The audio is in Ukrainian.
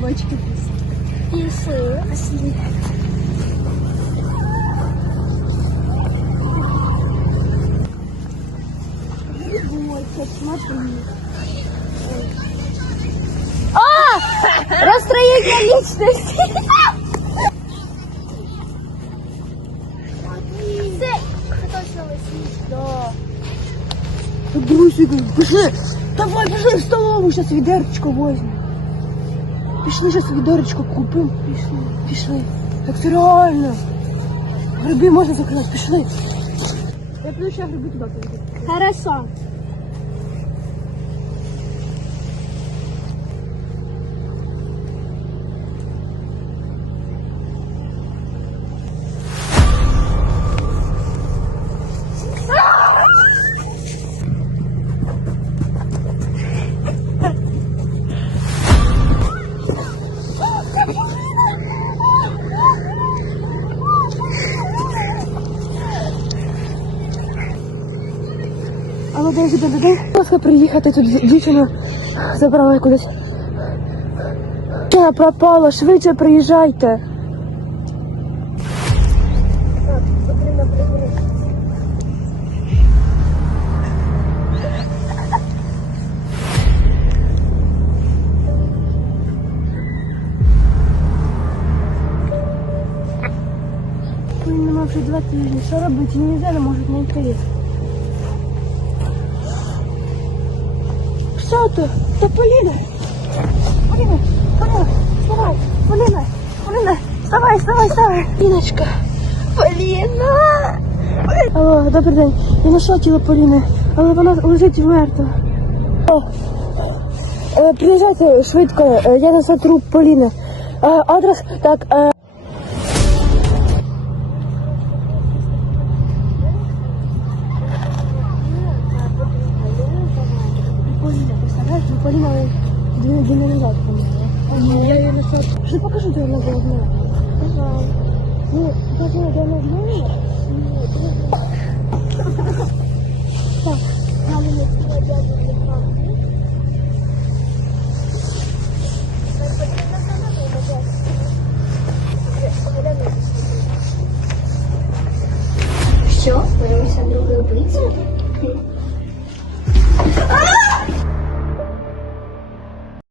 бочки Пішли. Пішли. Ой, смотри. О! Расстроение личности. Друзі, бежи, давай бежи в столову, сейчас ведерочку возьмем. Пішли, зараз відорочку купимо. Пішли. Пішли. Так це реально. Гриби можна заказати, пішли. Я піду ще гриби туди. Хорошо. Дай сюди, дай. Будь ласка, приїхати тут дів- дівчину забрали кудись. Дівчина пропала, швидше приїжджайте. Нема вже два тижні. Що робити? Ніде не можуть знайти. Ти? Та Поліна! Поліна! Поліна! Вставай! Поліна! Поліна! Вставай, вставай, вставай! Поліночка! Поліна! Алло, добрий день. Я знайшла тіло Поліни, але вона лежить мертва. О, е, приїжджайте швидко, е, я знайшла труп Поліни. Е, адрес, так, ну Поліна дві неділі назад померла. Я її не хочу. Вже покажу, де вона була одна. Ну, покажи, де вона була.